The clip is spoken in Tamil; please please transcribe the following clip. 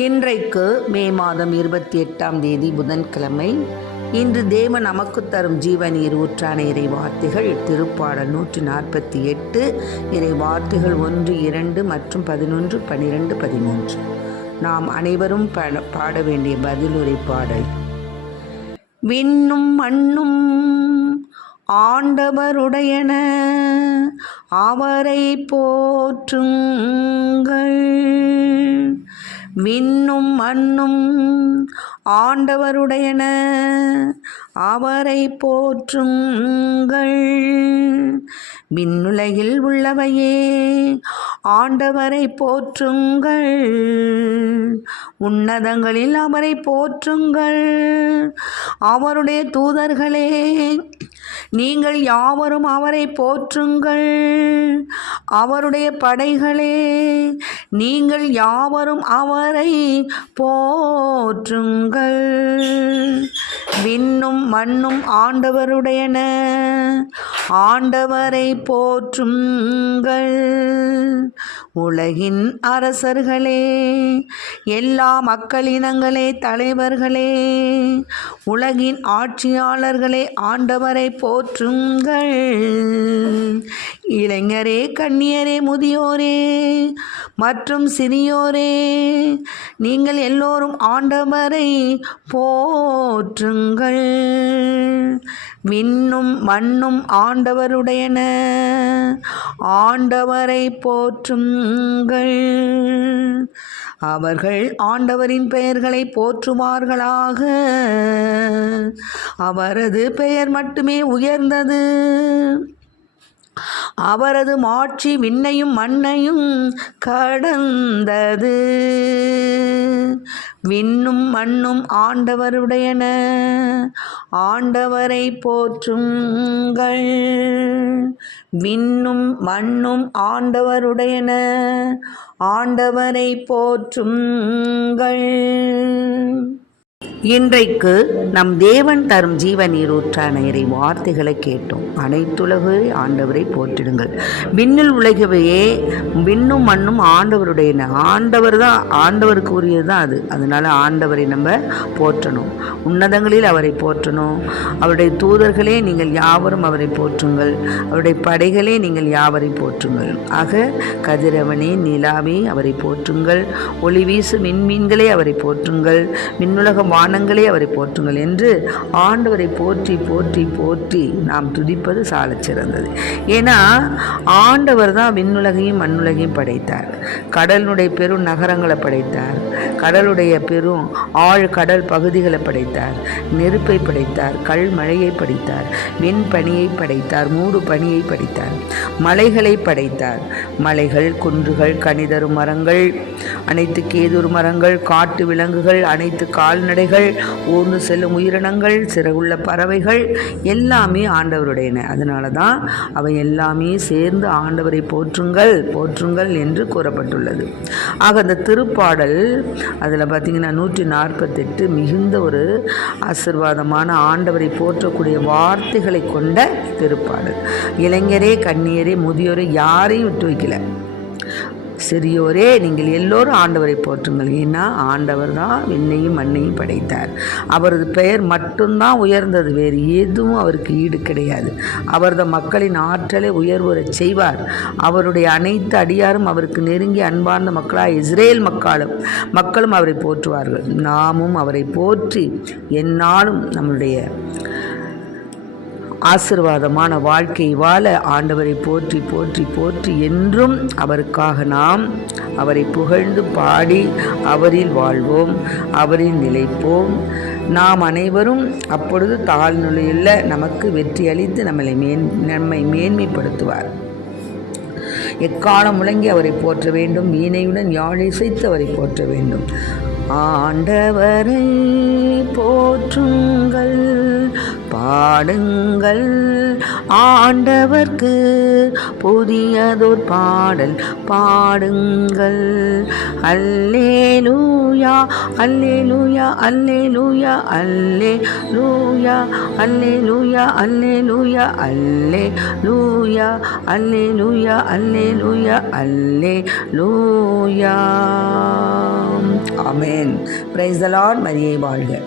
இன்றைக்கு மே மாதம் 28ஆம் தேதி புதன்கிழமை. இன்று தேவன் நமக்கு தரும் ஜீவநீர் ஊற்றான இறை வார்த்தைகள் திருப்பாடல் 148, இறை வார்த்தைகள் 1, 2 மற்றும் 11, 12, 13. நாம் அனைவரும் பாட வேண்டிய பதிலுரை பாடல். விண்ணும் மண்ணும் ஆண்டவருடையன, அவரை போற்றுங்கள். விண்ணும் மண்ணும் ஆண்டவருடையன, அவரை போற்றுங்கள். விண்ணுலகில் உள்ளவையே ஆண்டவரை போற்றுங்கள். உன்னதங்களில் அவரை போற்றுங்கள். அவருடைய தூதர்களே, நீங்கள் யாவரும் அவரை போற்றுங்கள். அவருடைய படைகளே, நீங்கள் யாவரும் அவரை போற்றுங்கள். விண்ணும் மண்ணும் ஆண்டவருடையன, ஆண்டவரை போற்றுங்கள். உலகின் அரசர்களே, எல்லா மக்களினங்களே, தலைவர்களே, உலகின் ஆட்சியாளர்களே, ஆண்டவரை போற்றுங்கள். இளைஞரே, கன்னியரே, முதியோரே மற்றும் சிறியோரே, நீங்கள் எல்லோரும் ஆண்டவரை போற்றுங்கள். விண்ணும் மண்ணும் ஆண்டவருடையன, ஆண்டவரை போற்றுங்கள். அவர்கள் ஆண்டவரின் பெயர்களை போற்றுவார்களாக. அவரது பெயர் மட்டுமே உயர்ந்தது. அவரது மாட்சி விண்ணையும் மண்ணையும் கடந்தது. விண்ணும் மண்ணும் ஆண்டவருடையன, ஆண்டவரை போற்றுங்கள். விண்ணும் மண்ணும் ஆண்டவருடையன, ஆண்டவரை போற்றுங்கள். இன்றைக்கு நம் தேவன் தரும் ஜீவநீர் ஊற்றான இறை வார்த்தைகளை கேட்டோம். அனைத்துலகு ஆண்டவரை போற்றிடுங்கள். விண்ணில் உலகவையே, விண்ணும் மண்ணும் ஆண்டவருடையன. ஆண்டவர் தான், ஆண்டவருக்கு உரியது தான் அது. அதனால ஆண்டவரை நம்ம போற்றணும். உன்னதங்களில் அவரை போற்றணும். அவருடைய தூதர்களே, நீங்கள் யாவரும் அவரை போற்றுங்கள். அவருடைய படைகளே, நீங்கள் யாவரை போற்றுங்கள். ஆக கதிரவனே, நிலாவே அவரை போற்றுங்கள். ஒளி வீசு விண்மீன்களே அவரை போற்றுங்கள். விண்ணுலக வானங்களே அவரை போற்றுங்கள் என்று ஆண்டவரை போற்றி போற்றி போற்றி நாம் துதிப்பது சாலச் சிறந்தது. ஏன்னா ஆண்டவர் தான் விண்ணுலகையும் மண்ணுலகையும் படைத்தார். கடலுடைய பெரும் நகரங்களை படைத்தார். கடலுடைய பெரும் கடல் பகுதிகளை படைத்தார். நெருப்பை படைத்தார். கல் மழையை படைத்தார். வெண்பனியை படைத்தார். மூடு பனியை படைத்தார். மலைகளை படைத்தார். மலைகள், குன்றுகள், கனிதரும் மரங்கள், அனைத்து கேதுரு மரங்கள், காட்டு விலங்குகள், அனைத்து கால்நடைகள், ஊர்ந்து செல்லும் உயிரினங்கள், சிறகுள்ள பறவைகள் எல்லாமே ஆண்டவருடையன. அதனால தான் அவை எல்லாமே சேர்ந்து ஆண்டவரை போற்றுங்கள் போற்றுங்கள் என்று கூறப்பட்டுள்ளது. ஆக அந்த திருப்பாடல் அதில் பார்த்திங்கன்னா 148 மிகுந்த ஒரு ஆசீர்வாதமான ஆண்டவரை போற்றக்கூடிய வார்த்தைகளை கொண்ட திருப்பாடல். இளைஞரே, கன்னியரே, முதியோரே யாரையும் விட்டு வைக்கல. சிறியோரே, நீங்கள் எல்லோரும் ஆண்டவரை போற்றுங்கள். ஏன்னா ஆண்டவர் தான் விண்ணையும் மண்ணையும் படைத்தார். அவரது பெயர் மட்டும்தான் உயர்ந்தது. வேறு எதுவும் அவருக்கு ஈடு கிடையாது. அவரது மக்களின் ஆற்றலை உயர்வுறச் செய்வார். அவருடைய அனைத்து அடியாரும் அவருக்கு நெருங்கி அன்பார்ந்த மக்களாக இஸ்ரேல் மக்களும் அவரை போற்றுவார்கள். நாமும் அவரை போற்றி எந்நாளும் நம்முடைய ஆசீர்வாதமான வாழ்க்கை வாழ ஆண்டவரை போற்றி போற்றி போற்றி என்றும் அவருக்காக நாம் அவரை புகழ்ந்து பாடி அவரில் வாழ்வோம், அவரில் நிலைப்போம். நாம் அனைவரும் அப்பொழுது தாழ்நிலையுள்ள நமக்கு வெற்றி அளித்து நம்மை மேன்மைப்படுத்துவார். எக்காலம் முழங்கி அவரை போற்ற வேண்டும். வீணையுடன் யாழ் இசைத்து அவரை போற்ற வேண்டும். ஆண்டவரை போற்றுங்கள் பாடுங்கள் ஆண்டவர்க்கு புதியதோர் பாடல் பாடுங்கள். அல்லேலூயா அல்லேலூயா அல்லேலூயா அல்லேலூயா அல்லேலூயா அல்லேலூயா அல்லேலூயா அல்லேலூயா அல்லேலூயா அல்லேலூயா. ஆமென். Praise the Lord. மரியே வாழ்க.